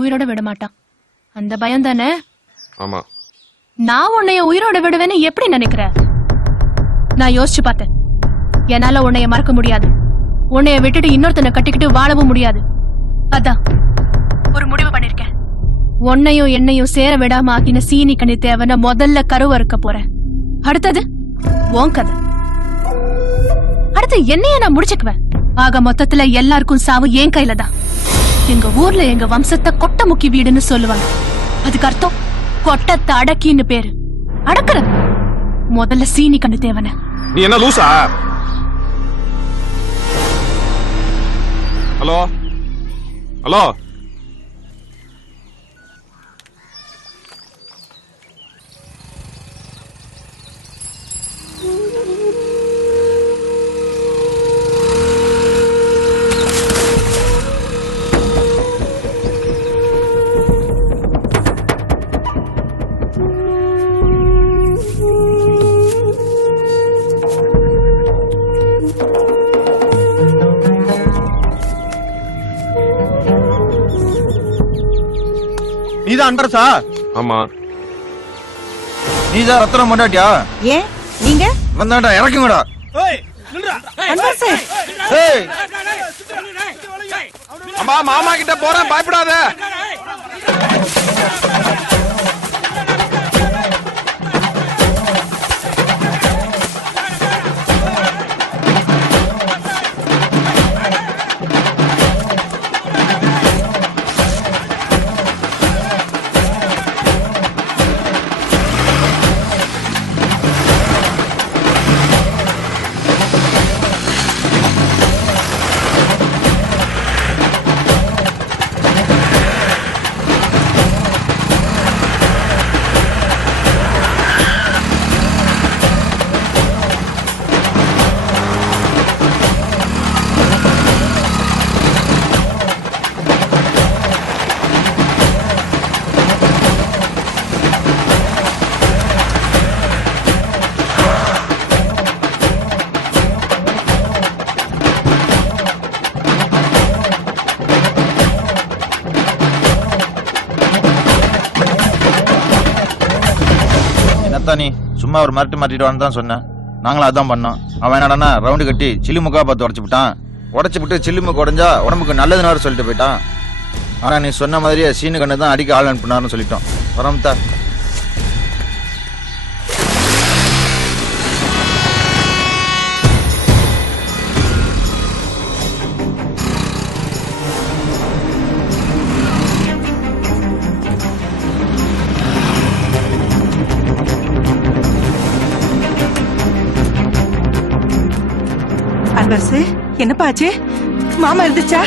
உயிரோட விட மாட்டான். அந்த பயம் தானே? ஆமா. நான் உன்னைய உயிரோட விடுவேன்னு எப்படி நினைக்கிற? நான் யோசிச்சு பார்த்தேன். என்னால உன்னைய மறக்க முடியாது. உன்னைய விட்டுட்டு இன்னொருத்தனை கட்டிக்கிட்டு வாழவும் முடியாது. அதான் ஒரு முடிவு பண்ணிருக்கேன். உன்னையும் என்னையும் சேர விடாம ஆக்கின சீனி கனி தேவனை முதல்ல கருவ இருக்க போறேன். அடுத்தது உன் கதை. அடுத்து என்னைய நான் முடிச்சுக்குவேன். ஆக மொத்தத்துல எல்லாருக்கும் சாவு என் கையில தான். எங்க ஊர்ல எங்க வம்சத்தை கொட்ட முக்கி வீடுன்னு சொல்லுவாங்க. அதுக்கு அர்த்தம் கொட்டத்தை அடக்கின்னு பேரு. அடக்குறது முதல்ல சீனி கனி தேவனை. நீ என்ன லூசா? ஹலோ ஹலோ, நீதான் அன்பரசா? ஆமா. நீதான் ரத்னம் கொண்டாட்டியா? ஏன் நீங்க வந்தாடா, இறக்குங்கடா. அம்மா, மாமா கிட்ட போறேன், பயப்படாத. நீ சும்மா ஒரு மாட்டிடுவான்னு தான் சொன்னேன். நாங்களும் அதான் பண்ணோம். அவன் என்னடா ரவுண்டு கட்டி சில்லி முக்கா பார்த்து உடச்சு விட்டான். உடச்சு விட்டு சில்லி முக்கு உடஞ்சா உடம்புக்கு நல்லதுன்னு சொல்லிட்டு போயிட்டான். ஆனா நீ சொன்ன மாதிரியே சீனு கண்ணு தான் அடிக்க ஆள் அனுப்பினார்னு சொல்லிட்டோம். வரம்தா. அரசு, என்னப்பா ஆச்சு? மாமா இருந்துச்சா?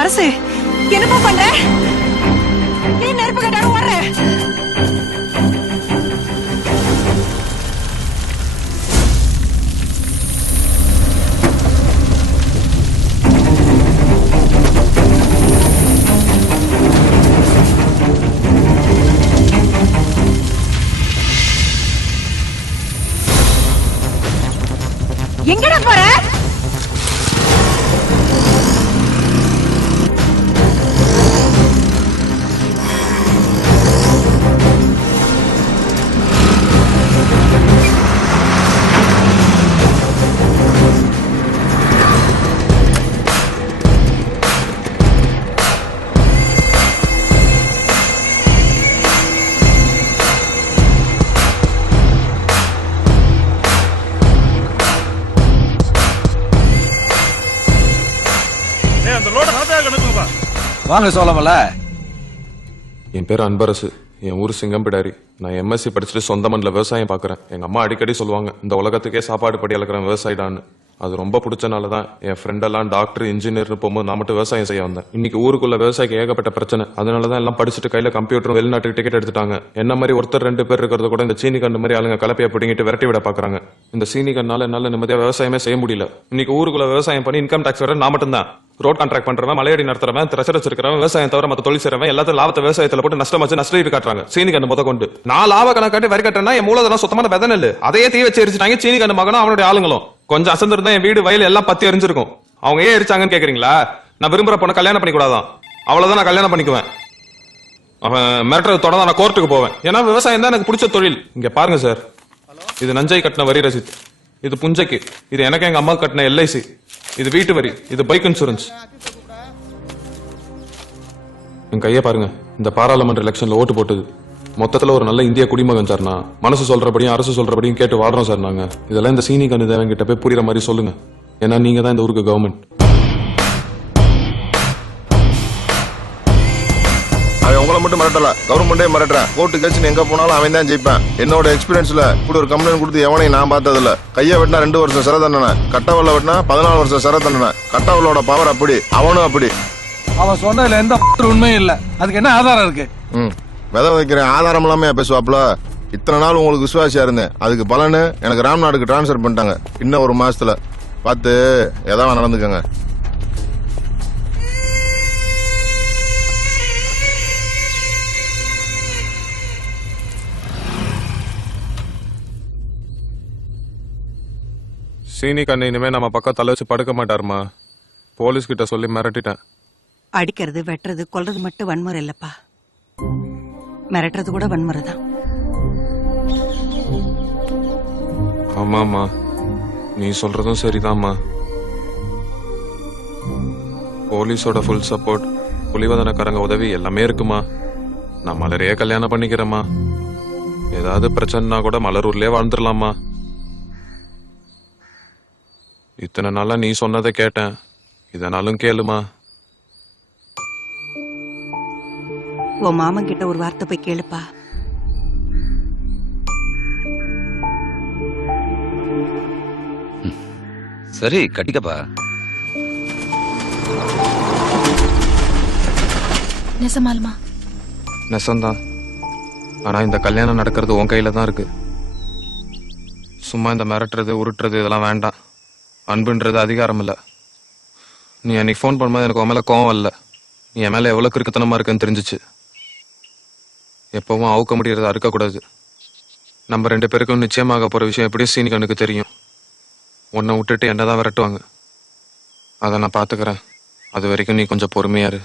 அரசு, என்னப்பா பண்ற? நீ நெருப்பு கட்டாரு ஓடுற. எங்கடா போற? வாங்க சோழமல்ல. என் பேர் அன்பரசு. என் ஊர் சிங்கம்பிடாரி. நான் எம்எஸ்சி படிச்சுட்டு சொந்த மண்ணில் விவசாயம் பார்க்குறேன். எங்கள் அம்மா அடிக்கடி சொல்லுவாங்க, இந்த உலகத்துக்கே சாப்பாடு படி அளக்கிறேன் விவசாயிடான்னு. அது ரொம்ப பிடிச்சனால தான் என் ஃப்ரெண்டெல்லாம் டாக்டர் இன்ஜினியர்னு போகும்போது நான் மட்டும் விவசாயம் செய்ய வந்தேன். இன்னைக்கு ஊருக்குள்ள விவசாயிக்கு ஏகப்பட்ட பிரச்சனை. அதனால தான் எல்லாம் படிச்சுட்டு கையில கம்ப்யூட்டரும் வெளிநாட்டுக்கு டிக்கெட் எடுத்துட்டாங்க. என்ன மாதிரி ஒருத்தர் 2 பேர் இருக்கிறத கூட இந்த சீனி கண்ணு மாதிரி ஆளுங்க கலப்பையை பிடிங்கிட்டு விரட்டி விட பாக்குறாங்க. இந்த சீனி கண்ணால என்னால நிம்மதியா விவசாயமே செய்ய முடியல. இன்னைக்கு ஊருக்குள்ள விவசாயம் பண்ணி இன்கம் டாக்ஸ் வர நான் மட்டும் தான். ரோட் கான்ட்ராக்ட் பண்றவன், மலையடி நடத்துறவன், த்ரெஷர் வச்சிருக்கிறவன், விவசாயம் தவிர மத்த தொழில் செய்றவன் எல்லாத்தையும் லாபத்தை விவசாயத்துல போட்டு நஷ்டமாச்சு நஷ்டம் காட்டுறாங்க. சீனி கண்ணு முத கொண்டு நான் லாப கணக்காட்டி வரி கட்டுறேன்னா என் மூலதனம் சுத்தமான வெதன் இல்ல. அதையே தீ வச்சு எரிச்சிட்டாங்க சீனி கண்ணு மகனும் அவனுடைய ஆளுங்களும். கொஞ்சம் அசந்திருந்தா என் வீடு வயல் எல்லாம் பத்தி எரிஞ்சிருக்கும். அவங்க ஏன் எரிச்சாங்கன்னு கேக்குறீங்களா? நான் விரும்புற பொண்ணை கல்யாணம் பண்ணி கூடாதான். அவ்வளவுதான் நான் கல்யாணம் பண்ணிக்குவேன். அவன் மிரட்டுறது தொடர்ந்து நான் கோர்ட்டுக்கு போவேன். ஏன்னா விவசாயம் தான் எனக்கு பிடிச்ச தொழில். இங்க பாருங்க சார், இது நஞ்சை கட்டின வரி ரசீத், இது புஞ்சைக்கு, இது எனக்கு எங்க அம்மா கட்டின LIC, இது வீட்டு வரி, இது பைக் இன்சூரன்ஸ். என் கையை பாருங்க, இந்த பாராளுமன்ற எலெக்ஷன்ல ஓட்டு போட்டது மொத்தத்துல ஒரு நல்ல இந்திய குடிமகன் சார். நான் மனசு சொல்றபடியும் அரசு சொல்றபடியும் கேட்டு வாழ்றோம் சார். நாங்க இதெல்லாம் இந்த சீனி கண்ணு தேவன் கிட்ட போய் புரியுற மாதிரி சொல்லுங்க. ஏன்னா நீங்க தான் இந்த ஊருக்கு கவர்மெண்ட். அவன் உங்களை மட்டும் மிரட்டல, கவர்மெண்டே மிரட்டுறேன். கோர்ட்டு கேஸ் எங்க போனாலும் அவன் தான் ஜெயிப்பேன். என்னோட எக்ஸ்பீரியன்ஸ்ல இப்படி ஒரு கம்ப்ளைண்ட் கொடுத்து எவனையும் நான் பார்த்ததில்ல. கையை வெட்டினா 2 வருஷம் சிறை தண்டனை, கட்டவல்ல வெட்டினா 14 வருஷம் சிறை தண்டனை. கட்டவல்லோட பவர் அப்படி, அவனும் அப்படி. அவன் சொன்னதுல எந்த உண்மையும் இல்ல. அதுக்கு என்ன ஆதாரம் இருக்கு? விதை வைக்கிறேன் ஆதாரம் இல்லாம பேசுவாப்ல. இத்தனை நாள் உங்களுக்கு விசுவாசியா இருந்தேன், அதுக்கு பலனு எனக்கு ராம்நாடுக்கு டிரான்ஸ்பர் பண்ணிட்டாங்க. இன்னும் ஒரு மாசத்துல பார்த்து ஏதாவது நடந்துக்கங்க. சீனி கண்ணு இனிமே நம்ம பக்கம் தலை வச்சு படுக்க மாட்டாருமா. போலீஸ் கிட்ட சொல்லி மிரட்டிட்டேன். அடிக்கிறது வெட்டுறது கொல்றது மட்டும் வன்முறை இல்லப்பா, மிரட்டுறது கூட வன்முறை தான். ஆமாமா, நீ சொல்றதும் சரிதாம்மா. போலீஸோட ஃபுல் சப்போர்ட், புலிவதனக்காரங்க உதவி எல்லாமே இருக்குமா. நான் மலரையே கல்யாணம் பண்ணிக்கிறேம்மா. ஏதாவது பிரச்சனைனா கூட மலரூர்லயே வாழ்ந்துடலாமா. இத்தனை நாளா நீ சொன்னதை கேட்டேன், இதனாலும் கேளுமா. உன் மாமன் கிட்ட ஒரு வார்த்தை போய் கேளுப்பா. சரி கட்டிக்கப்பா. நிஜமாலுமா? நெசந்தான். ஆனா இந்த கல்யாணம் நடக்கிறது உன் கையில தான் இருக்கு. சும்மா இந்த மிரட்டுறது உருட்டுறது இதெல்லாம் வேண்டாம். அன்புன்றது அதிகாரம் இல்ல. நீ அன்னைக்கு ஃபோன் பண்ணும்போது எனக்கு உன் மேல கோவம் இல்ல, நீ என் மேல எவ்வளவு கிறுக்குத்தனமா இருக்குன்னு தெரிஞ்சிச்சு. எப்பவும் அவுக்க முடியறத அறுக்கக்கூடாது. நம்ம 2 பேருக்கும் நிச்சயமாக போற விஷயம் எப்படியும் சீனி கண்ணுக்கு தெரியும். உன்னை விட்டுட்டு என்னதான் விரட்டுவாங்க. அதை நான் பாத்துக்கிறேன். அது வரைக்கும் நீ கொஞ்சம் பொறுமையா இரு.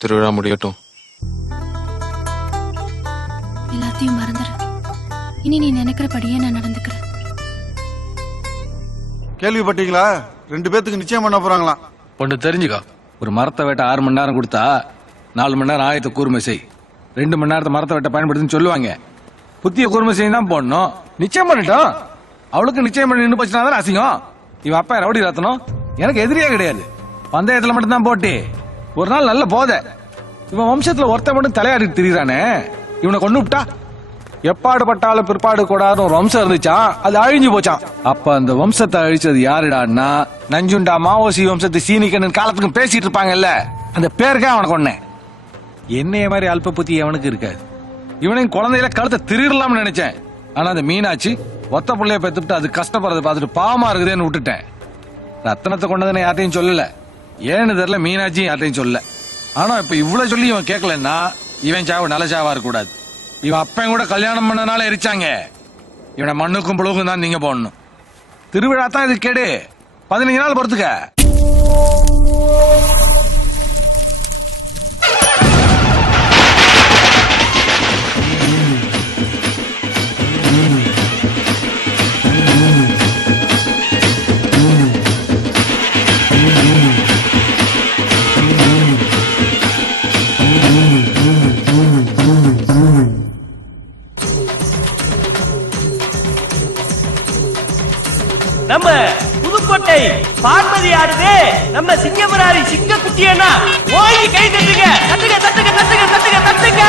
திருவிழா முடியட்டும். எல்லாத்தையும் மறந்துரு. இனி நீ நினைக்கிறபடியே நான் நடந்துக்கிறேன். கேள்விப்பட்டீங்களா? 2 பேத்துக்கு நிச்சயம் பண்ண போறாங்களாம். பொண்ணு தெரிஞ்சுக்கோ, ஒரு மரத்தை வெட்ட 6 மணி நேரம் கொடுத்தா 4 மணி நேரம் ஆயத்தை கூர்மை செய், 2 மணி நேரத்தை மரத்தை வெட்ட பயன்படுத்துன்னு சொல்லுவாங்க. புத்திய கூர்மை செய்ய தான் போடணும். நிச்சயம் பண்ணிட்டோம். அவளுக்கு நிச்சயம் பண்ணி நின்று போச்சுனா தான் அசிங்கம். இவன் அப்பா ரவுடி ரத்தனம் எனக்கு எதிரியே கிடையாது. பந்தயத்துல மட்டும் தான் போட்டி. ஒரு நாள் நல்ல போதை. இவன் வம்சத்துல ஒருத்த மட்டும் தலையாடிட்டு திரிறானே, இவனை கொண்டு விட்டா எப்பாடு பட்டாலும் பிற்பாடு கூடாதுன்னு ஒரு வம்சம் இருந்துச்சான், அது அழிஞ்சு போச்சான். அப்ப அந்த வம்சத்தை அழிச்சது யாருடான்னா நஞ்சுண்டா மாவோசி வம்சத்து சீனிக்கண்ணன் காலத்துக்கு பேசிட்டு இருப்பாங்கல்ல, அந்த பேருக்கே அவனை கொன்னேன். என்னைய மாதிரி அல்ப புத்தி அவனுக்கு இருக்காது. இவனையும் குழந்தையில கழுத்தை திருடலாம்னு நினைச்சேன். ஆனா அந்த மீனாட்சி ஒத்த பிள்ளைய பெத்துட்டு அது கஷ்டப்படுறதை பார்த்துட்டு பாவமா இருக்குதுன்னு விட்டுட்டேன். ரத்தனத்தை கொண்டதுன்னு யார்ட்டையும் சொல்லல, ஏன்னு தெரியல மீனாட்சியும் யார்ட்டையும் சொல்லல. ஆனா இப்ப இவ்வளவு சொல்லி இவன் கேட்கலன்னா இவன் சாவு நல்ல சாவா இருக்க கூடாது. இவன் அப்பன் கூட கல்யாணம் பண்ணனால எரிச்சாங்க. இவனை மண்ணுக்கும் புழுகும் தான் நீங்க போடணும். திருவிழா தான் இது கேடு. 15 நாள் பொறுத்துக்க. நம்ம புதுக்கோட்டை பார்வதி ஆடுது. நம்ம சிங்கமுராரி சிங்க குட்டியனா ஓங்கி கை தட்டுங்க, தட்டுங்க தட்டுங்க தட்டுங்க தட்டுங்க தட்டுங்க.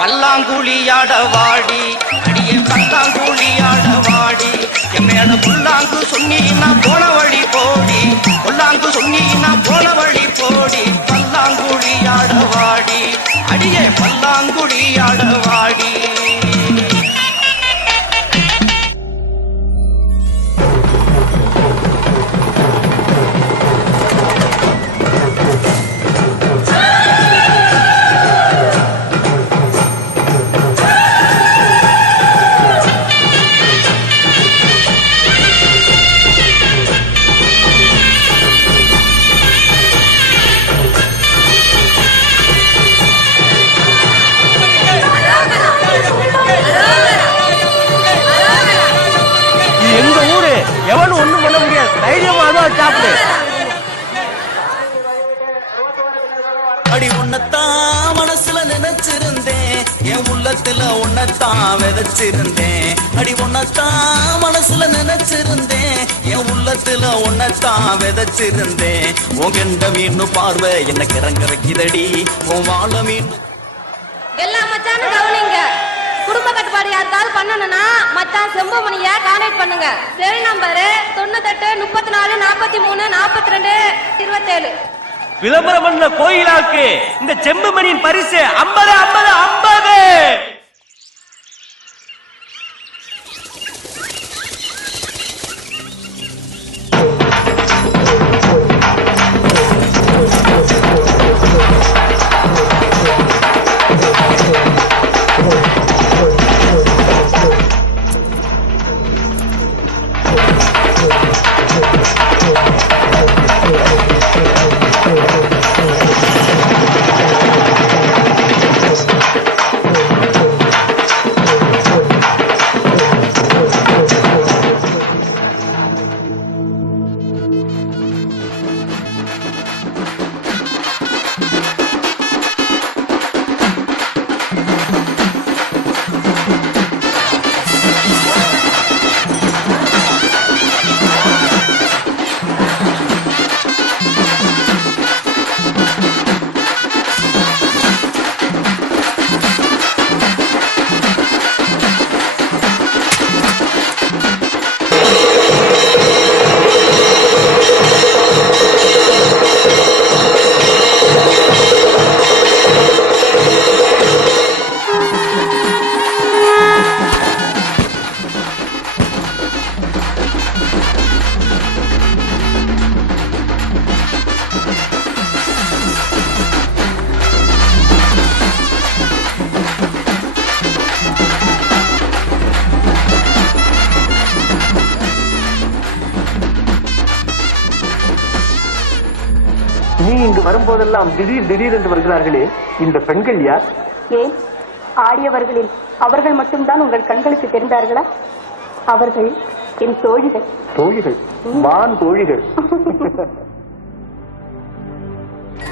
பல்லாங்குழியாட வாடி அடியே பல்லாங்குழியாட வாடி, எம்மேட புல்லாங்கு சொன்னீன்னா போன வழி போடி, புல்லாங்கு சொன்னீன்னா போன வழி போடி. பல்லாங்குழியாட வாடி அடியே பல்லாங்குழியாட வாடி. அடி உன்னத்தான் மனசுல நினைச்சிருந்தேன் என் உள்ளத்துல உன்னத்தான் விதைச்சிருந்தேன் அடி உன்னத்தான் மனசுல நினைச்சிருந்தேன் என் உள்ளத்துல உன்னத்தான் விதைச்சிருந்தேன் உன் கெண்ட மீன் பார்வை என்ன கிறங்க வைக்கிறடி உன் வாழ மீன் எல்லா மச்சானும் கவனிங்க. குடும்ப கட்டுப்பாடு யாருக்காவது பண்ணணும்னா மச்சான் செம்பமணிய கான்டாக்ட் பண்ணுங்க. Cell number 98 34 43 42 27. விளம்பரம் பண்ண கோயிலாக்கு இந்த செம்புமணியின் பரிசு 50 50 50. நீ இங்கு வரும்போதெல்லாம் திடீர் என்று வருகிறார்களே, இந்த பெண்கள் யார்? ஏன் ஆடியவர்களில் அவர்கள் மட்டும்தான் உங்கள் கண்களுக்கு தெரிந்தார்களா? அவர்கள் என் தோழிகள். தோழிகள்? வான் தோழிகள்.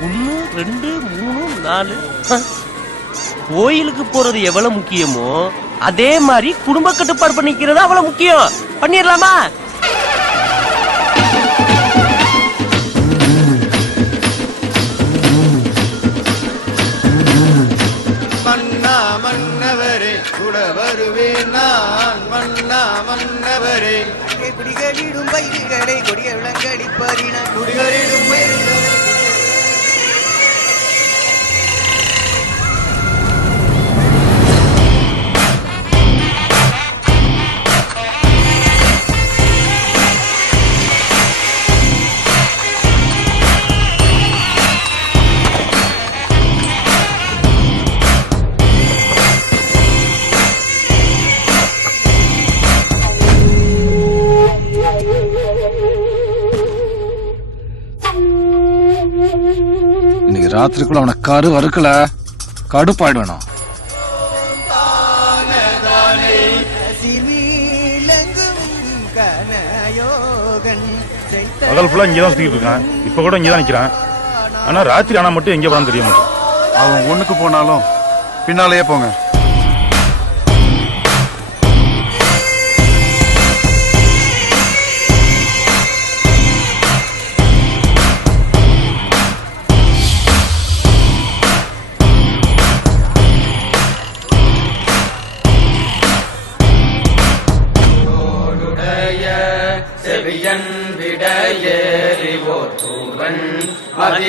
1 2 3 4. கோயிலுக்கு போறது எவ்வளவு முக்கியமோ அதே மாதிரி குடும்ப கட்டுப்பாடு பண்ணிக்கிறது அவ்வளவு முக்கியம். பண்ணிடலாமா? மன்னவரே கூட வருவேன் நான் மன்னா மன்னவரே குடிகளிடும் பயிர்களை கொடிய விளங்கடிப்பறின குடிகளிடும் பயிர்களை இன்னைக்கு ராத்திரிக்குள்ள அவனை கரு வறுக்கல கடுப்பாயிடுவேணும். பகல் ஃபுல்லா இங்கதான் சுத்திட்டு இருக்கான். இப்ப கூட இங்கதான் நிக்கிறான். ஆனா ராத்திரி ஆனா மட்டும் எங்க போறான்னு தெரிய மாட்டேன். அவன் ஒண்ணுக்கு போனாலும் பின்னாலேயே போங்க. செவியன் விடையேறி ஓ தூவன் மதி